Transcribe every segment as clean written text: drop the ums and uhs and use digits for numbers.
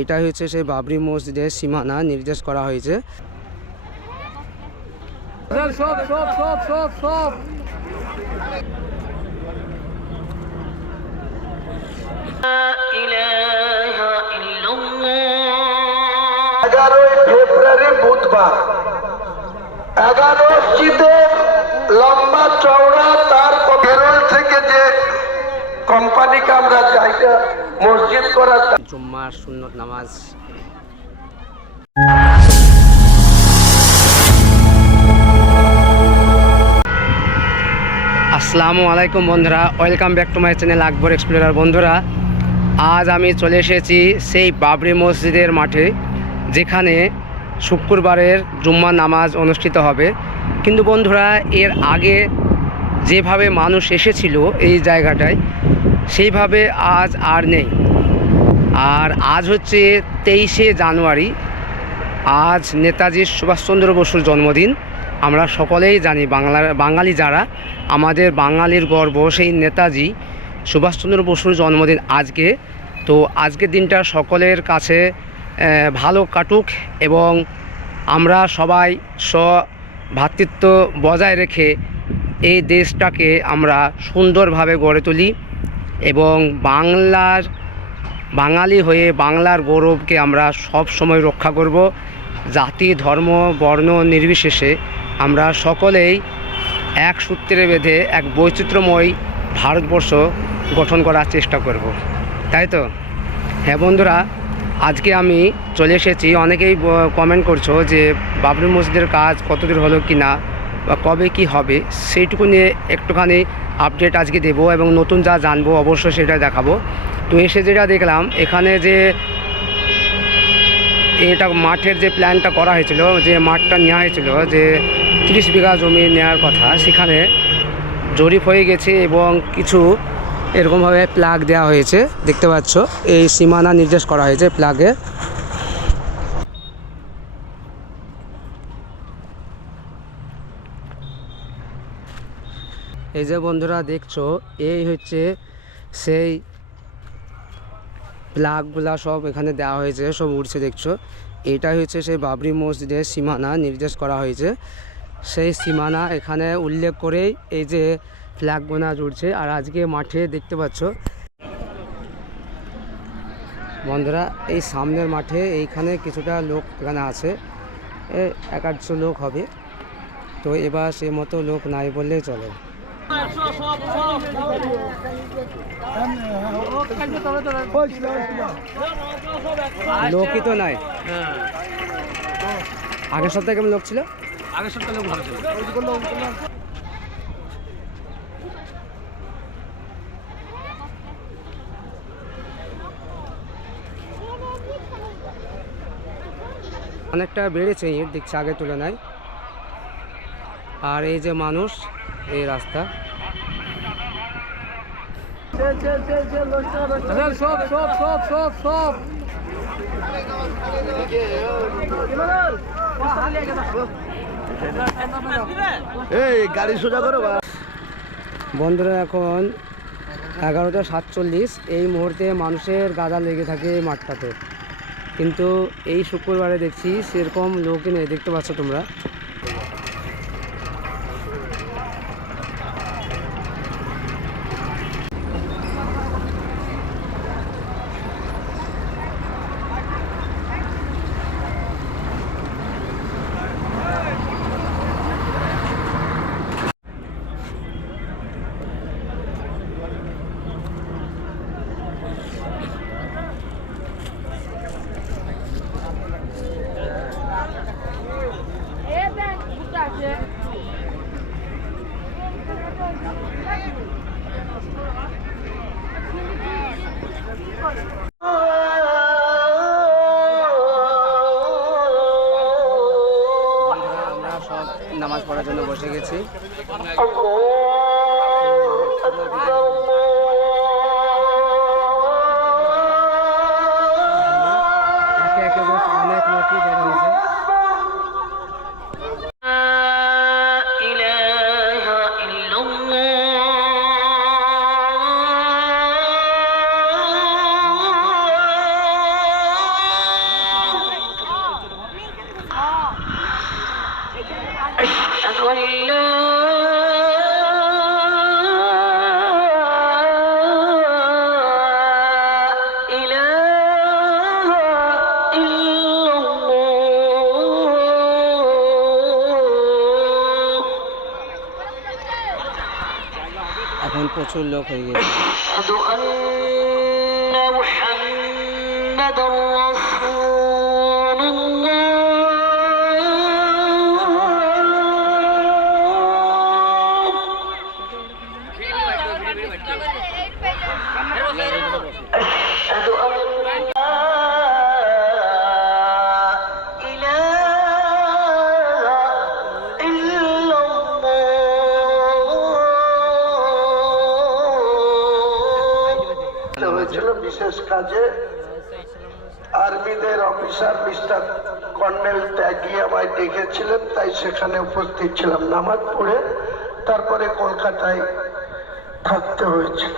এটাই হচ্ছে সেই বাবরি মসজিদের সীমানা নির্দেশ করা হয়েছে। ফেব্রুয়ারি বুধবার 11 মসজিদের লম্বা চওড়া, তার কেরল থেকে যে কোম্পানিকে আমরা জায়গা মসজিদ করার জুম্মার সুন্নত নামাজ। আসসালামু আলাইকুম বন্ধুরা, welcome back to my channel Akbar explorer. বন্ধুরা, আজ আমি চলে এসেছি সেই বাবরি মসজিদের মাঠে, যেখানে শুক্রবারের জুম্মা নামাজ অনুষ্ঠিত হবে। কিন্তু বন্ধুরা, এর আগে যেভাবে মানুষ এসেছিল এই জায়গাটায়, সেইভাবে আজ আর নেই। আর আজ হচ্ছে 23শে জানুয়ারি। আজ নেতাজি সুভাষচন্দ্র বসুর জন্মদিন। আমরা সকলেই জানি, বাঙালি যারা, আমাদের বাঙালির গর্ব সেই নেতাজি সুভাষচন্দ্র বসুর জন্মদিন আজকে। তো আজকের দিনটা সকলের কাছে ভালো কাটুক এবং আমরা সবাই ভ্রাতৃত্ব বজায় রেখে এই দেশটাকে আমরা সুন্দরভাবে গড়ে তুলি এবং বাঙালি হয়ে বাংলার গৌরবকে আমরা সব সময় রক্ষা করব। জাতি, ধর্ম, বর্ণ নির্বিশেষে আমরা সকলেই এক সূত্রে বেঁধে এক বৈচিত্র্যময় ভারতবর্ষ গঠন করার চেষ্টা করব, তাই তো? হ্যাঁ বন্ধুরা, আজকে আমি চলে এসেছি। অনেকেই কমেন্ট করছো যে বাবরি মসজিদের কাজ কতদূর হলো কি না বা কবে কি হবে, সেইটুকু নিয়ে একটুখানি আপডেট আজকে দেব এবং নতুন যা জানবো অবশ্যই সেটা দেখাবো। তো এসে যেটা দেখলাম, এখানে যে এটা মাঠের যে প্ল্যানটা করা হয়েছিল, যে মাঠটা নেওয়া হয়েছিল, যে 30 বিঘা জমি নেওয়ার কথা, সেখানে জরিপ হয়ে গেছে এবং কিছু এরকমভাবে প্লাগ দেওয়া হয়েছে। দেখতে পাচ্ছ, এই সীমানা নির্দেশ করা হয়েছে প্লাগে। এই যে বন্ধুরা দেখছো, এই হচ্ছে সেই প্লাগগুলা সব এখানে দেওয়া হয়েছে, সব উঠছে দেখছো। এটাই হচ্ছে সেই বাবরি মসজিদের সীমানা নির্দেশ করা হয়েছে। সেই সীমানা এখানে উল্লেখ করেই এই যে ফ্ল্যাগগুলা জুড়ছে। আর আজকে মাঠে দেখতে পাচ্ছ বন্ধুরা, এই সামনের মাঠে এইখানে কিছুটা লোক এখানে আছে, 1-800 লোক হবে। তো এবার সে মতো লোক নাই বললেই চলে। লোকই তো নাই। আগের সপ্তাহে কেমন লোক ছিল? আগের সপ্তাহে লোক ভালো ছিল। অনেকটা বেড়েছে ইট, দেখছি আগের তুলনায়। আর এই যে মানুষ, এই রাস্তা গাড়ি সোজা করো। বন্ধুরা, এখন 11:47। এই মুহূর্তে মানুষের গাদা লেগে থাকে এই মাঠটাতে, কিন্তু এই শুক্রবারে দেখছি সেরকম লোকই নেই। দেখতে পাচ্ছ তোমরা। আমরা সব নামাজ পড়ার জন্য বসে গেছি। অনেক লোকই বের হয়েছে। প্রচুর লোক হয়ে গেছে। আশহাদু আন্না মুহাম্মাদার রাসূলুল্লাহ। আশহাদু আন্না লা ইলাহা ইল্লাল্লাহ। হয়েছিল বিশেষ কাজে আর্মিদের অফিসার মিস্টার কর্নেল ত্যাগী আমায় ডেকেছিলেন, তাই সেখানে উপস্থিত ছিলাম। নামাজ পড়ে তারপরে কলকাতায় থাকতে হয়েছিল।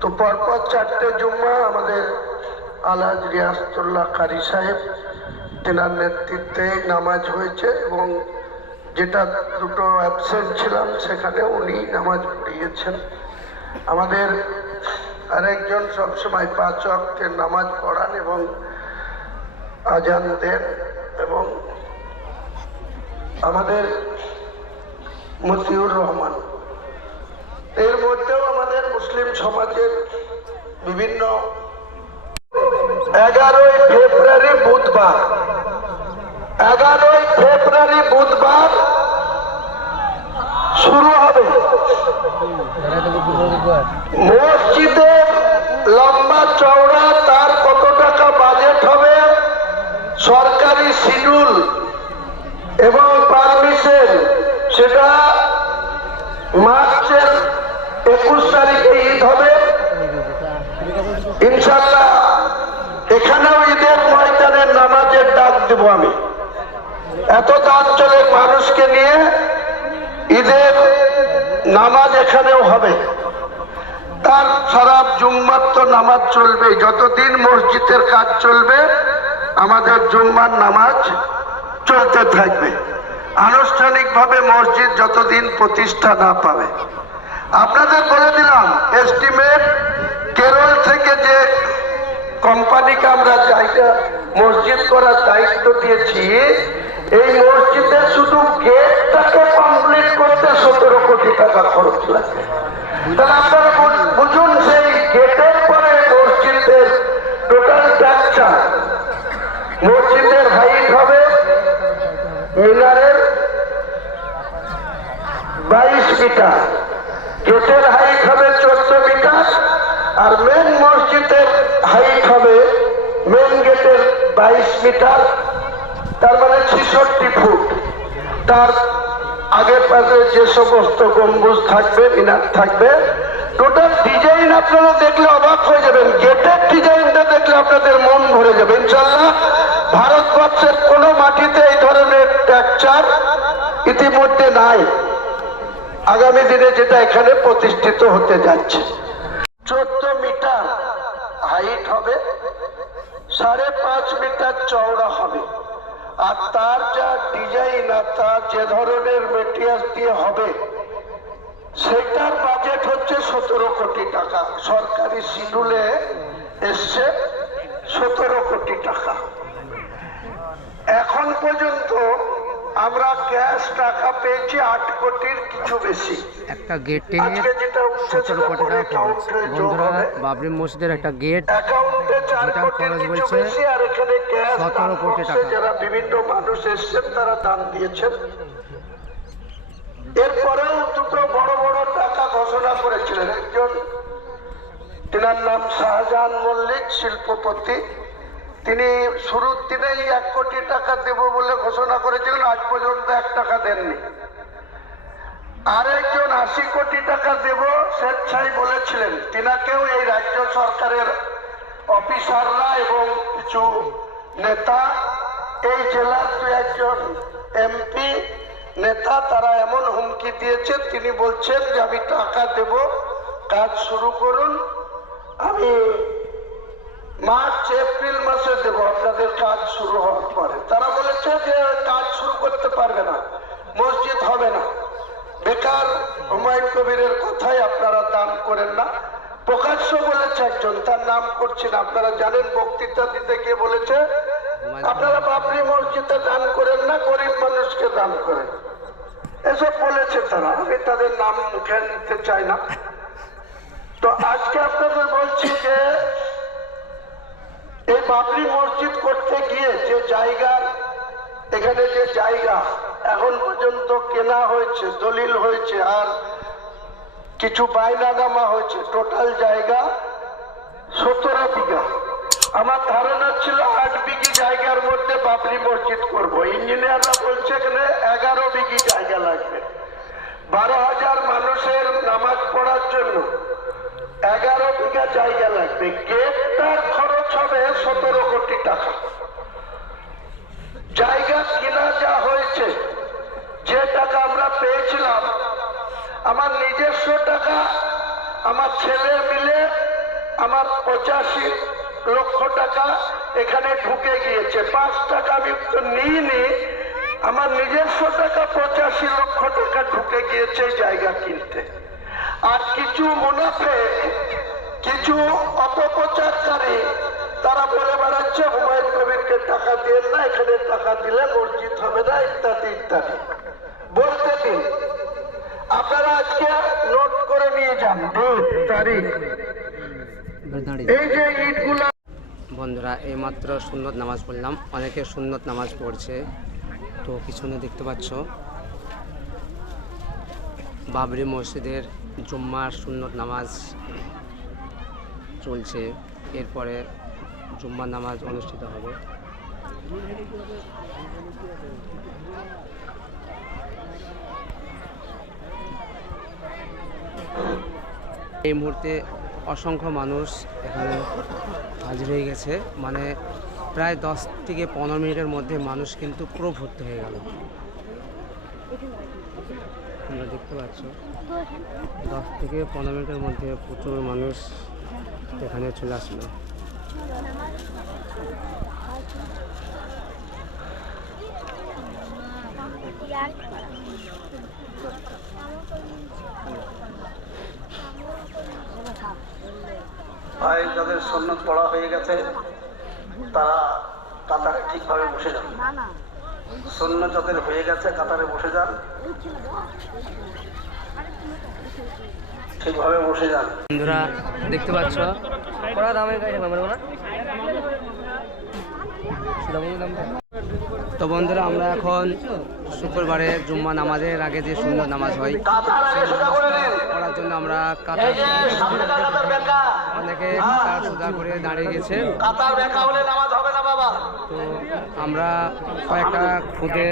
তো পরপর 4টে জুম্মা আমাদের আলহাজ রিয়াসতুল্লাহ কারি সাহেব তেনার নেতৃত্বে নামাজ হয়েছে, এবং যেটা দুটো অ্যাবসেন্ট ছিলাম সেখানে উনি নামাজ পড়িয়েছেন। আমাদের আরেকজন সবসময় 5 ওয়াক্তের নামাজ পড়ান এবং আজান দেন, এবং আমাদের মতিউর রহমান। এর মধ্যেও আমাদের মুসলিম সমাজের বিভিন্ন 11ই ফেব্রুয়ারি বুধবার 11ই ফেব্রুয়ারি বুধবার শুরু হবে মসজিদের লম্বা চওড়া তার কত টাকা বাজেট হবে, সরকারি শিডিউল এবং পারমিশন, সেটা মার্চের 21 তারিখে ঈদ হবে ইনশাআল্লাহ। এখানেও ঈদের ময়দানের নামাজের ডাক দেব আমি। এত অঞ্চলের মানুষকে নিয়ে ঈদের নামাজ এখানেও হবে। তার সারা জুম্মার তো নামাজ চলবে, যতদিন মসজিদের কাজ চলবে আমাদের জুম্মার নামাজ চলতে থাকবে, আনুষ্ঠানিকভাবে মসজিদ যতদিন প্রতিষ্ঠা না পাবে। আপনাদের বলে দিলাম, এস্টিমেট কেরল থেকে যে কোম্পানিকে আমরা জায়গা মসজিদ করার দায়িত্ব দিয়েছি, এই মসজিদের শুধু গেটটাকে কমপ্লিট করতে 17 কোটি টাকা খরচ লাগবে। তাহলে আপনারা বুঝুন, সেই গেটের পরে মসজিদের টোটাল স্ট্রাকচার, মসজিদের হাইট হবে মিনারের 22 মিটার, গেটের হাইট হবে 14 মিটার, আর মেন মসজিদের হাইট হবে মেন গেটের 22 মিটার, তার মানে 66 ফুট। তার আগে পাশে যে সমস্ত গম্বুজ থাকবে, মিনার থাকবে, টোটাল ডিজাইন আপনারা দেখলে অবাক হয়ে যাবেন। গেটের ডিজাইনটা দেখলে আপনাদের মন ভরে যাবে ইনশাআল্লাহ। ভারতবর্ষের কোনো মাটিতে এই ধরনের স্ট্রাকচার ইতিমধ্যে নাই, আগামী দিনে যেটা এখানে প্রতিষ্ঠিত হতে যাচ্ছে। 14 মিটার হাইট হবে, 5.5 মিটার চওড়া হবে, আর তার যা ডিজাইন আর তার যে ধরনের মেটেরিয়াল দিয়ে হবে সেটার বাজেট হচ্ছে 17 কোটি টাকা। সরকারি শিডিউলে এসছে 17 কোটি টাকা। এখন পর্যন্ত আমরা ক্যাশ টাকা পেয়েছি 8 কোটির কিছু বেশি। একটা গেটে 17 কোটি টাকা খরচ। বন্ধুরা, বাবরি মসজিদের একটা গেট যেটার খরচ বলছে 17 কোটি টাকা। যারা বিভিন্ন মানুষ এসছেন তারা দান দিয়েছেন। এরপরেও দুটো বড় বড় টাকা ঘোষণা করেছিলেন। একজন, তিনার নাম শাহজাহান মল্লিক, শিল্পপতি। তিনি শুরুর দিনেই 1 কোটি টাকা দেব বলে ঘোষণা করেছিলেন, আজ পর্যন্ত 1 টাকা দেননি। আরেকজন 80 কোটি টাকা দেব স্বেচ্ছায় বলেছিলেন, তিনাকেও এই রাজ্য সরকারের অফিসাররা এবং কিছু নেতা, এই জেলার 2-1 এমপি নেতা, তারা এমন হুমকি দিয়েছে। তিনি বলছেন যে আমি টাকা দেব, কাজ শুরু করুন, আমি মার্চ এপ্রিল মাসে দেব আপনাদের কাজ শুরু হওয়ার পরে। তারা বলেছে যে কাজ শুরু করতে পারবে না, মসজিদ হবে না। বেকার হুমায়ুন কবিরের কথাই আপনারা দান করেন না, প্রকাশ্য বলেছে একজন, তার নাম করছি না। আপনারা জানেন, বক্তৃতা দিতে গিয়ে বলেছে আপনারা বাবরি মসজিদে দান করেন না, গরিব মানুষকে দান করেন। এসব বলেছে তারা, আমি তাদের নাম মুখে নিতে চাই না। তো আজকে আপনাদের বলছি যে এই বাবরি মসজিদ করতে গিয়ে যে জায়গার, এখানে যে জায়গা এখন পর্যন্ত কেনা হয়েছে, দলিল হয়েছে, আর কিছু বাইনানামা হয়েছে, টোটাল জায়গা 17 বিঘা। আমার ধারণা ছিল 8 বিঘি জায়গার মধ্যে বাবরি মসজিদ করব। ইঞ্জিনিয়াররা বলছে এখানে 11 বিঘি জায়গা লাগবে। 12,000 মানুষের নামাজ পড়ার জন্য 11 বিঘা জায়গা লাগবে। গেটটার খরচ হবে 17 কোটি টাকা। জায়গা কিনা যা হয়েছে, যে টাকা আমরা পেয়েছিলাম, আমার নিজস্ব টাকা, আমার ছেলে মিলে আমার 85 লক্ষ টাকা এখানে ঢুকে গিয়েছে। 5 টাকা আমি তো নিইনি, আমার নিজস্ব টাকা 85 লক্ষ টাকা ঢুকে গিয়েছে জায়গা কিনতে। আর কিছু মুনাফেক, কিছু অপপ্রচারকারী তারা বলে বেড়াচ্ছে হুমায়ুন কবিরকে টাকা দিয়ে না, এখানে টাকা দিলে মসজিদ হবে না, ইত্যাদি ইত্যাদি বলতে দিন। আপনারা আজকে নোট করে নিয়ে যান তারিখ। এই যে ইটগুলা, বন্ধুরা এইমাত্র সুন্নত নামাজ পড়লাম, অনেকে সুন্নত নামাজ পড়ছে। তো পিছনে দেখতে পাচ্ছ বাবরি মসজিদের জুম্মার সুন্নত নামাজ চলছে, এরপরে জুম্মার নামাজ অনুষ্ঠিত হবে। এই মুহূর্তে অসংখ্য মানুষ এখানে হাজির হয়ে গেছে, মানে প্রায় 10 থেকে 15 মিনিটের মধ্যে মানুষ কিন্তু পুরো ভর্তি হয়ে গেল। তোমরা দেখতে পাচ্ছ 10 থেকে 15 মিনিটের মধ্যে প্রচুর মানুষ এখানে চলে আসলো। ভাই যাদের সুন্নত পড়া হয়ে গেছে তারা কাতারে ঠিকভাবে বসে যান। সুন্নত যাদের হয়ে গেছে কাতারে বসে যান, ঠিকভাবে বসে যান। বন্ধুরা দেখতে পাচ্ছ তো বন্ধুরা আমরা এখন শুক্রবারে জুম্মা নামাজের আগে যে সুন্নত নামাজ হয় পড়ার জন্য আমরা কাতার, অনেকে কাতার সোজা করে দাঁড়িয়ে গেছে। তো আমরা কয়েকটা খুদে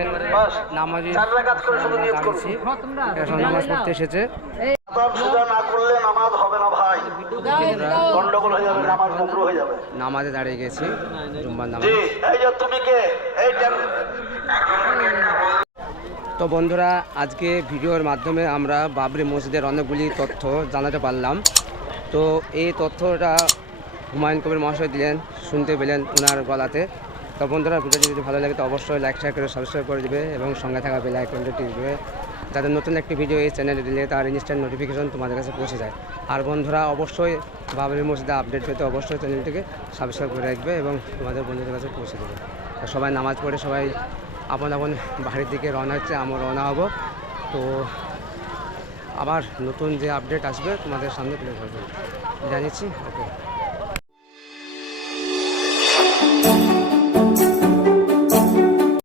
নামাজি দাঁড়িয়েছি, এখন নামাজ পড়তে এসেছে। না করলে নামাজ হবে না ভাই, গন্ডগোল হয়ে যাবে, নামাজ মকরুহ হয়ে যাবে। নামাজে দাঁড়িয়ে গেছি জুম্মার নামাজ। এই যে তুমি কে? এই তো বন্ধুরা আজকে ভিডিওর মাধ্যমে আমরা বাবরি মসজিদের অনেকগুলি তথ্য জানাতে পারলাম। তো এই তথ্যটা হুমায়ুন কবির মহাশয় দিলেন, শুনতে পেলেন ওনার গলাতে। তো বন্ধুরা ভিডিওটি যদি ভালো লাগে তো অবশ্যই লাইক শেয়ার করে সাবস্ক্রাইব করে দেবে এবং সঙ্গে থাকা বেল আইকনটি টিপবে, যাতে নতুন একটি ভিডিও এই চ্যানেলে দিলে তার ইনস্ট্যান্ট নোটিফিকেশন তোমাদের কাছে পৌঁছে যায়। আর বন্ধুরা অবশ্যই বাবরি মসজিদে আপডেট পেতে অবশ্যই চ্যানেলটিকে সাবস্ক্রাইব করে রাখবে এবং তোমাদের বন্ধুদের কাছে পৌঁছে দেবে। সবাই নামাজ পড়ে সবাই আপন আপন বাড়ির দিকে রওনা হচ্ছে, আমরা রওনা হব। তো আবার নতুন যে আপডেট আসবে তোমাদের সামনে তুলে ধরবো, জানিয়েছি। ওকে।